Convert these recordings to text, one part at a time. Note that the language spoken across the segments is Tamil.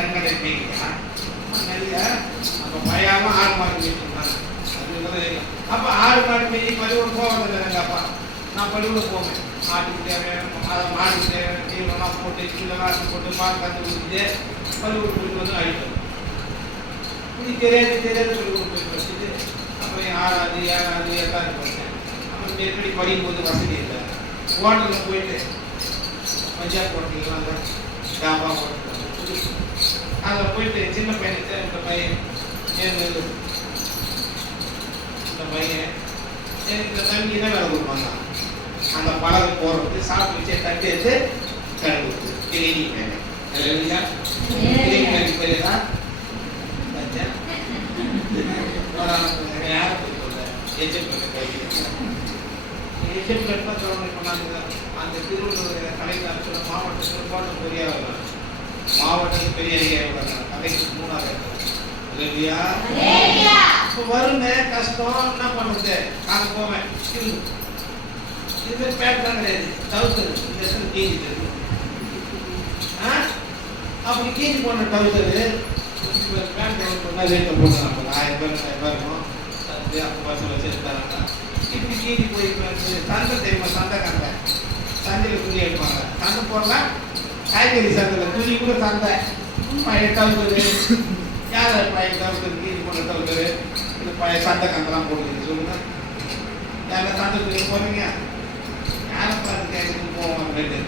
கண்கடை மேய்க்கியா நிறைய அப்போ பையாமல் ஆடு மாடு மேய்ச்சிருந்தாங்க. அது அப்போ ஆடு மாடு மேய்ச்சி பள்ளிக்கூடம் போவதில்லை எங்கள் அப்பா. நான் பள்ளிக்கூடம் போவேன். மாட்டுக்கு தேவையான அதை மாட்டுக்கு தேவையான தீவனம்லாம் போட்டு கீழெல்லாம் போட்டு மாடு கற்று கொடுத்துட்டு பள்ளிக்கூடம் போயிட்டு வந்து அழிப்பேன். இது தெரியாது பள்ளிக்கூடம் போயிட்டு வச்சுட்டு அப்புறம் 6வது 7வது 8வது படித்தேன். அப்புறம் எப்படி படிக்கும்போது வசதி இல்லை. ஹோட்டலில் போயிட்டு பஞ்சாப் ஹோட்டல்லாம் டாபா ஹோட்டல் அதில் போயிட்டு சின்ன பையனுக்கு இந்த பையன் எனக்கு இந்த தம்பி தான் வேலை கொடுப்பாங்க. அந்த பழக போடுறது சாப்பிட்டு வச்சே தட்டி எடுத்து கடை கொடுத்து கிளினி போயிருந்தா யாரும் அந்த திருவள்ளுவர் கலைஞர் மாவட்டத்தில் கோட்டை பெரியார் மாவட்டம் பெரிய கலைக்கு 3வது இல்லையா? இப்போ வருங்க கஷ்டம் என்ன பண்ணுறது? நாங்கள் போவேன் இது பேட்லாம் கிடையாது டவுசர் இந்த இடத்துல கீஞ்சிட்டு அப்படி கீஞ்சி போன டவுசரு பேண்ட் ரேட்டில் போட்டு நம்ம 1000 ரூபாய் இருக்கும். அப்போ பஸ்ஸில் வச்சு தராங்க. இப்படி கீஞ்சி போய் சந்தை தெரியுமா? சந்தை கண்டை சந்தையில் துணி எடுப்பாங்க. சந்தை போடலாம் காய்கறி சந்தையில் துணி கூட சந்தை பழைய டவுசரு யார் பழைய டவுசரு கீஞ்சி போன டவுசரு இந்த பழைய சந்தை கண்டெல்லாம் போட்டுக்கிது சொல்லுங்க. யாரும் சந்தை துணி போடுறீங்க? யாரும் பார்த்து கேட்கணும் போவாங்க ரேட்டு.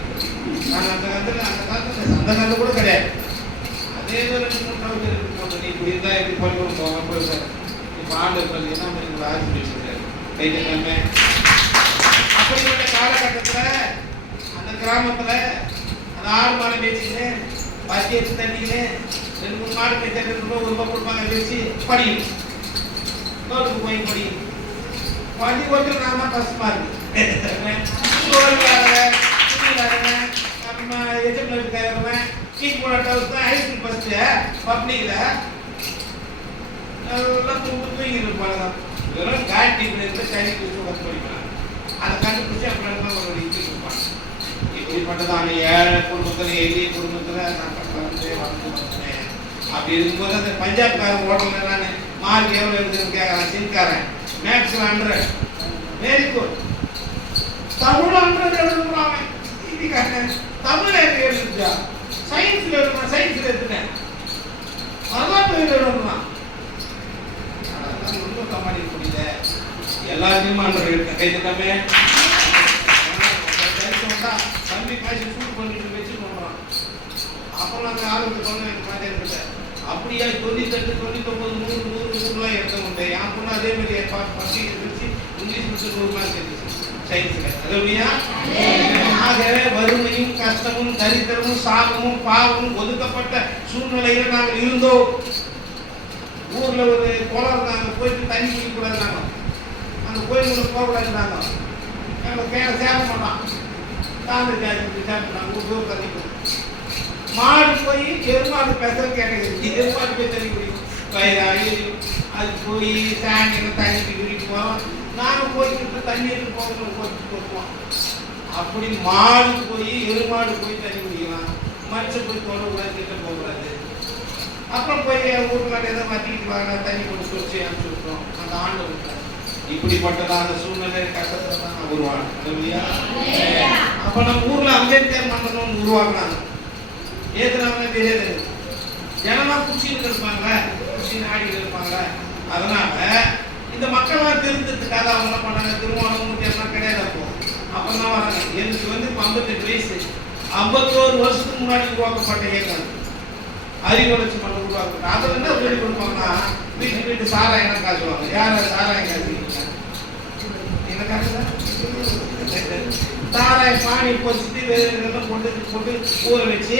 நாங்கள் அந்த காலத்தில் அந்த காலத்தில் கூட கிடையாது. அதே ஒரு 2-3 டவுசர் போட்டு நீ இப்படி இருந்தால் இப்படி பள்ளிக்கூடம் போவாங்க போயிருக்காரு. இப்போ ஆண்டு பார்த்தீங்கன்னா உங்களுக்கு ஆட்சி வச்சுருக்காரு கைது எல்லாமே. அப்படிப்பட்ட காலகட்டத்தில் அந்த கிராமத்தில் அந்த 6 மாடு மேய்ச்சின்னு பத்தி வச்சு தண்ணிக்கின்னு 2-3 மாடு மேய்ச்சி 2 ரூபா கொடுப்பாங்க வச்சு படிக்கணும். தோட்டுக்கு போய் படிக்கணும். பள்ளி ஓட்டு நான் தான் கஷ்டமா இருக்கு. அப்புறமா எஜெப்டில் தேவைப்படுவேன் கீக் போட டவுஸ் தான் ஹைஸ்கூல் ஃபஸ்ட்டு பப்ளிக்கில் நல்லா தூங்கிட்டு இருப்பாங்க. வெறும் காட்டி சனி குறித்து ஒர்க் படிப்பாங்க. அதை கண்டுபிடிச்சி அப்புறம் ஒரு இட்லி கொடுப்பாங்க. இப்படிப்பட்டதான ஏழை குடும்பத்தில் எளிய குடும்பத்தில் நான் வளர்ந்தே வந்தேன். அப்படி இருக்கும்போது அந்த பஞ்சாப்காரன் ஹோட்டலில் நான் மார்க் எவ்வளோ எழுதுன்னு கேட்குறேன். சின்காரன் மேக்ஸில் 100 வெரி குட். தமிழ் 100 எழுதுறாங்க. தமிழ் எழுதுச்சா சயின்ஸில் எழுதுனா சயின்ஸில் எடுத்துட்டேன். வரலாற்று எழுதணும்னா அதெல்லாம் ஒன்றும் சமாளிக்க முடியல. எல்லாத்தையும் 100 எடுத்தேன். கைதுக்காமே தம்பி காய்ச்சி சூடு பண்ணிட்டு வச்சு பண்ணுறான். அப்புறம் நாங்கள் ஆளுக்கு சொன்ன மாதிரி இருக்கிட்டேன். அப்படியா 98, 99, 100 எடுத்த முடியாது. என் பொண்ணு அதே மாதிரி பற்றி இருந்துச்சு. இங்கிலீஷ் முடிச்சு 100 மார்க் இருந்துச்சு சயின்ஸில். அதுலையா ஆகவே வறுமையும் கஷ்டமும் தரித்திரமும் சாபமும் பாவமும் ஒதுக்கப்பட்ட சூழ்நிலையில் நாங்கள் இருந்தோம். ஊரில் ஒரு குளம் இருந்தாங்க. போயிட்டு தண்ணி குடிக்கக்கூடாதுனாங்க. அந்த கோயிலுக்குள்ள போகக்கூடாதுனாங்க. எங்களை சேவை பண்ணான். தாண்டி சேவை ஊர் தண்ணி மாடு போய் எருமாடு பெசல் கேட்டது. எருமாடு போய் தண்ணி குடிக்கும் வயதாகி அது போய் சாயங்காலம் தண்ணி குடிக்க போகிறோம். நாங்கள் போய்கிட்டு தண்ணி எடுத்து போகணும் கொடுப்போம். அப்படி மாடு போய் எருமாடு போய் தண்ணி குடிக்கலாம். மனுஷன் போய் தொடக்கூடாது கிட்ட போகக்கூடாது. அப்புறம் போய் ஊருக்காட்ட எதாவது மாற்றிக்கிட்டு வாங்க தண்ணி கொண்டு வச்சு அனுப்பிச்சு விட்டுறோம். அந்த ஆண்டு விட்டார். இப்படிப்பட்டதான சூழ்நிலை கஷ்டத்தை தான் நான் உருவானேன். அப்போ நம்ம ஊரில் அம்பேத்கர் மன்னன் உருவாக்குனாங்க. ஏற்றுனாங்க தெரியாது. ஜனமாக குச்சின்னு இருப்பாங்க, குச்சின்னு ஆடிட்டு இருப்பாங்க. அதனால இந்த மக்கள்லாம் திருத்தத்துக்காக அவங்க என்ன பண்ணாங்க? திருமணம் எல்லாம் கிடையாது. அப்போ தான் வராங்க. எனக்கு வந்து 58 வயசு. 51 வருஷத்துக்கு முன்னாடி உருவாக்கப்பட்ட இயக்கம் அறிவளர்ச்சி மன்றம் உருவாக்கப்பட்ட. அதில் என்ன சொல்லி கொடுப்பாங்கன்னா வீட்டு சாராயம் காசுவாங்க. யார் சாராயம் காசுவீங்க? என்ன காசு? சாராயம் பானி பொசிட்டு போட்டு ஊற வச்சு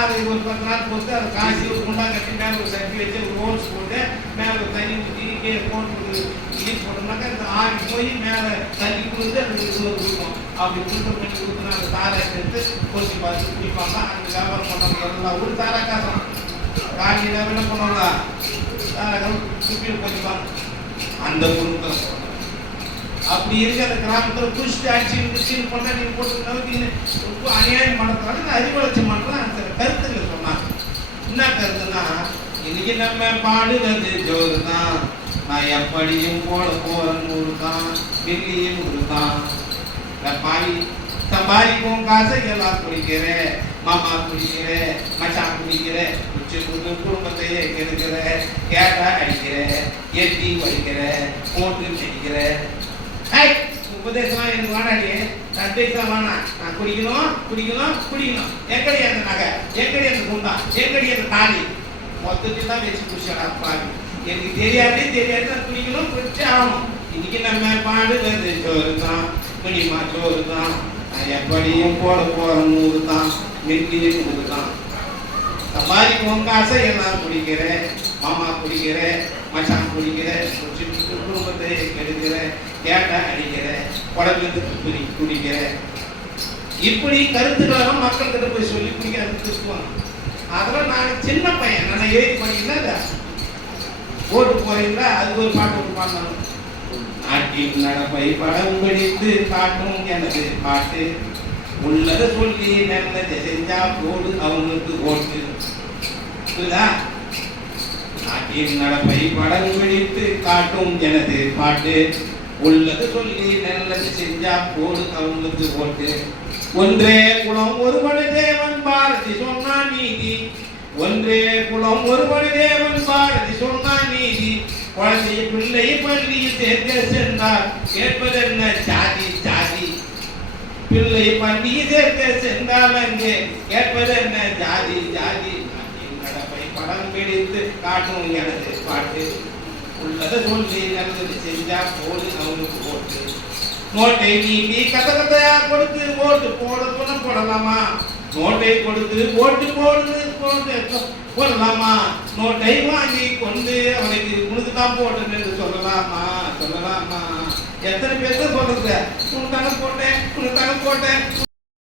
அதை ஒரு 10 நாள் போட்டு அதை காய்ச்சி ஒரு குண்டா கட்டி மேலே ஒரு சட்டி வச்சு ஒரு ஹோல்ஸ் போட்டு மேலே ஒரு தண்ணி ஊற்றி கீழே போட்டு இடிச்சு போட்டோம்னாக்கா இந்த ஆவி போய் மேலே தண்ணி கொடுத்து அது கொடுக்கும். அப்படி ஃபில்டர் பண்ணி கொடுத்துனா அந்த சாராயத்தை எடுத்து பொறிச்சு பார்த்து குடிப்பாங்க. அந்த வியாபாரம் பண்ணாங்க. எல்லாம் ஒரு சாரா காசம் காலையில் என்ன பண்ணுவாங்க? சாராயம் சுப்பியில் பொறிப்பாங்க. அந்த குடும்பத்தில் அப்படி இருக்கு. அந்த கிராமத்தில் குடிச்சிட்டு அடிச்சு பண்ணால் நீங்கள் போட்டு நோக்கின்னு ரொம்ப அநியாயம் பண்ணுறதுனால அறிவளர்ச்சி மன்றம் சில கருத்துக்களை சொன்னாங்க. என்ன கருத்து? இன்னைக்கு நம்ம பாடுவது ஜோறு தான். நான் எப்படியும் போட போற நூறு தான், வெள்ளியும் நூறு தான். பாவி சம்பாதிக்கும் காசை எல்லாம் குடிக்கிற, மாமா குடிக்கிற, மச்சான் குடிக்கிற, உச்சி புது குடும்பத்தையே கெடுக்கிற, கேட்டா அடிக்கிற, ஏற்றி வடிக்கிற, போட்டு அடிக்கிற. உபதேசம் எனக்கு வேணாடி, சந்தேசம் வேணாம். நான் குடிக்கணும் குடிக்கணும் குடிக்கணும். எங்கடி அந்த நகை, எங்கடி அந்த குண்டா, எங்கடி அந்த தாலி, மொத்தத்தில் தான் வச்சு குடிச்சா பாரு. எனக்கு தெரியாது நான் குடிக்கணும், குடிச்சே ஆகணும். இன்னைக்கு நம்ம பாடுவது ஜோறு தான், குடிமா ஜோறு தான். நான் எப்படியும் போட போற நூறு தான், வெள்ளியும் நூறு தான். சம்பாதிக்கும் காசை எல்லாம் குடிக்கிற, மாமா குடிக்கிற, மச்சான் குடிக்கிற, குடும்பத்தை கெடுக்கிற, கேட்டா அடிக்கிற, உடம்புக்கு குடிக்கிற. இப்படி கருத்துக்களெல்லாம் மக்கள் கிட்ட போய் சொல்லி குடிக்க திருப்புவாங்க. அதெல்லாம் நான் சின்ன பையன், நான் 8 படிக்கல. ஓட்டு போறீங்களா, அதுக்கு ஒரு பாட்டு ஒன்று பாடணும். நாட்டின் நடப்பை படம் பிடித்து காட்டும் எனது பாட்டு, உள்ளத சொல்லி நல்லதை செஞ்சா போடு அவங்களுக்கு ஓட்டு. புரியுதா? நாட்டின் நடப்பை படம் பிடித்து காட்டும் எனது பாட்டு, உள்ளது சொல்லி நல்லது செஞ்சா போடு அவங்களுக்கு ஓட்டு. ஒன்றே குலம் ஒருவனு தேவன் பாரதி சொன்னா நீதி, ஒன்றே குலம் ஒருவனு தேவன் பாரதி சொன்னா நீதி. குழந்தைய பிள்ளை பள்ளியில் சேர்க்க சென்றார் கேட்பதென்ன ஜாதி ஜாதி. பிள்ளை பள்ளியில் சேர்க்க சென்றால் அங்கே கேட்பதென்ன ஜாதி ஜாதி. நடப்பை படம் பிடித்து காட்டும் எனது பாட்டு, உள்ளதை சொல்லி நல்லது செஞ்சா போடு அவனுக்கு ஓட்டு. நோட்டை நீட்டி கதை கதையா கொடுத்து ஓட்டு போட சொன்ன போடலாமா? நோட்டை கொடுத்து ஓட்டு போடலாமா? நோட்டை வாங்கி கொண்டு அவனுக்கு உனக்கு தான் போட்டுன்னு சொல்லலாமா? எத்தனை பேருக்கு சொல்றது? உனக்கு தானே போட்டேன்